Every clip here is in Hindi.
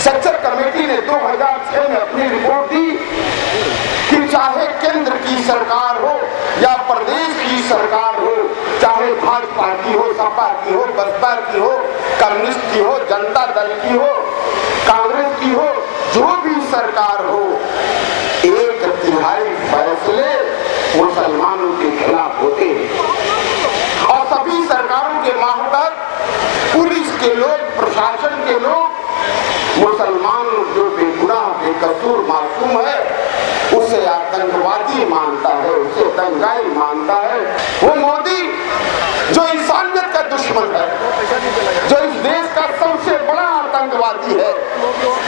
सेक्टर कमेटी ने 2006 में अपनी रिपोर्ट दी कि चाहे केंद्र की सरकार हो या प्रदेश की सरकार हो, चाहे भाजपा की हो, सपा की हो, बसपा की हो, कम्युनिस्ट की हो, जनता दल की हो, कांग्रेस की हो, जो भी सरकार हो, 1/3 फैसले मुसलमानों के खिलाफ होते हैं। और सभी सरकारों के मातहत पुलिस के लोग, प्रशासन के लोग, मुसलमान जो बेगुनाह बेकसूर मासूम है उसे आतंकवादी मानता है, उसे दंगाई मानता है। वो मोदी जो इंसानियत का दुश्मन है, जो इस देश का सबसे बड़ा आतंकवादी है,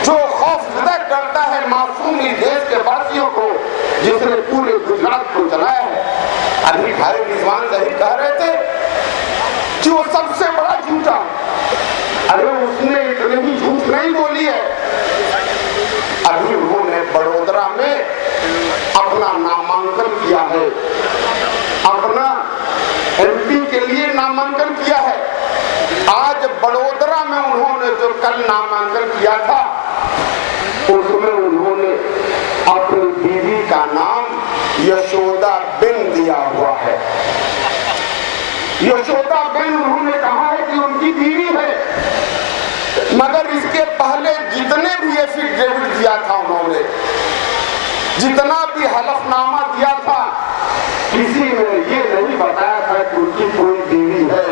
जो खौफजदा करता है मासूम इस देश के वासियों को, जिसने पूरे गुजरात को चलाया है। अभी भाई रिजवान सही कह रहे थे कि वो सबसे बड़ा झूठा, अरे उसने इतने ही झूठ नहीं बोली है। अभी उन्होंने बड़ोदरा में अपना नामांकन किया है, अपना एमपी के लिए नामांकन किया है। आज बड़ोदरा में उन्होंने जो कल नामांकन किया था, उसमें उन्होंने अपनी बीवी का नाम यशोदा बिन दिया हुआ है। यशोदा बिन उन्होंने कहा है कि उनकी बीवी है, मगर इसके पहले जितने भी एफिडेविट दिया था उन्होंने, जितना भी हलफनामा दिया था, किसी ने ये नहीं बताया था कि उनकी कोई बीवी है,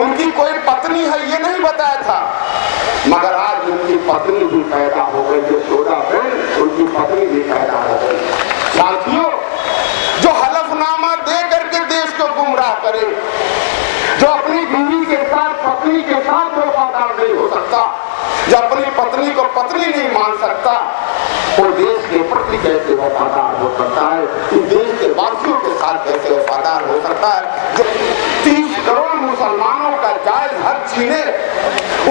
उनकी कोई पत्नी है, ये नहीं बताया था। मगर आज उनकी पत्नी भी पैदा हो गई, यशोदा बिन, उनकी पत्नी भी पैदा हो गई। साथियों, जो हलफनामा दे करके देश को गुमराह करे, जो अपनी बीवी के साथ, पत्नी के साथ वफादार नहीं हो सकता, जो अपनी पत्नी को पत्नी नहीं मान सकता, वो देश के प्रति कैसे वफादार हो सकता है, देश के वासियों के साथ कैसे वफादार हो सकता है। जो 30 करोड़ मुसलमानों का जायज हक छीने,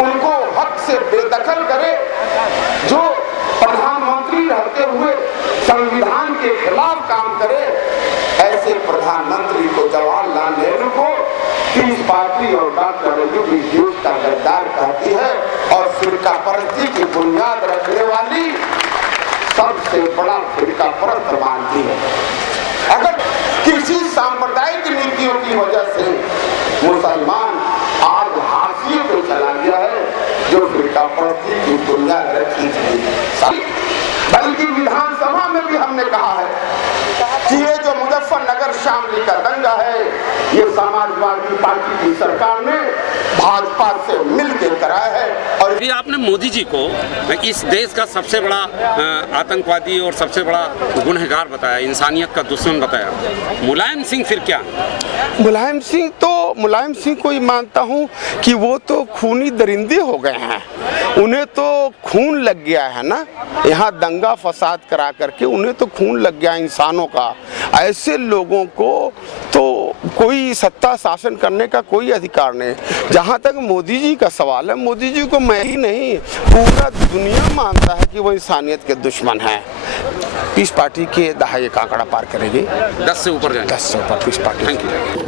उनको हक से बेदखल करे, जो प्रधानमंत्री रहते हुए संविधान के खिलाफ काम करे, ऐसे प्रधानमंत्री को, जवाहरलाल नेहरू को पीस पार्टी और डॉक्टर अयूबी देश का गद्दार कहती है और फिरका परस्ती की बुनियाद रखने वाली सबसे बड़ा फिरका परस्त मानती है। अगर किसी सांप्रदायिक नीतियों की वजह से मुसलमान आज हाशिए पे चला गया है, जो फिरका परस्ती की बुनियाद रखी थी, बल्कि विधानसभा में भी हमने कहा है कि ये जो मुजफ्फरनगर शामली का दंगा है, ये समाजवादी पार्टी की सरकार ने भाजपा से मिलकर कराया है। और भी आपने मोदी जी को इस देश का सबसे बड़ा आतंकवादी और सबसे बड़ा गुनहगार बताया, इंसानियत का दुश्मन बताया। मुलायम सिंह फिर क्या? मुलायम सिंह को ही मानता हूँ कि वो तो खूनी दरिंदे हो गए हैं, उन्हें तो खून लग गया है ना, यहाँ दंगा फसाद करा करके उन्हें तो खून लग गया इंसानों का। ऐसे लोगों को तो कोई सत्ता शासन करने का कोई अधिकार नहीं। जहाँ तक मोदी जी का सवाल है, मोदी जी को मैं ही नहीं, पूरा दुनिया मानता है कि वो इंसानियत के दुश्मन है। पीस पार्टी के दहाई का आंकड़ा पार करेगी, 10 से ऊपर जाए, 10 से ऊपर पीस पार्टी। Thank you.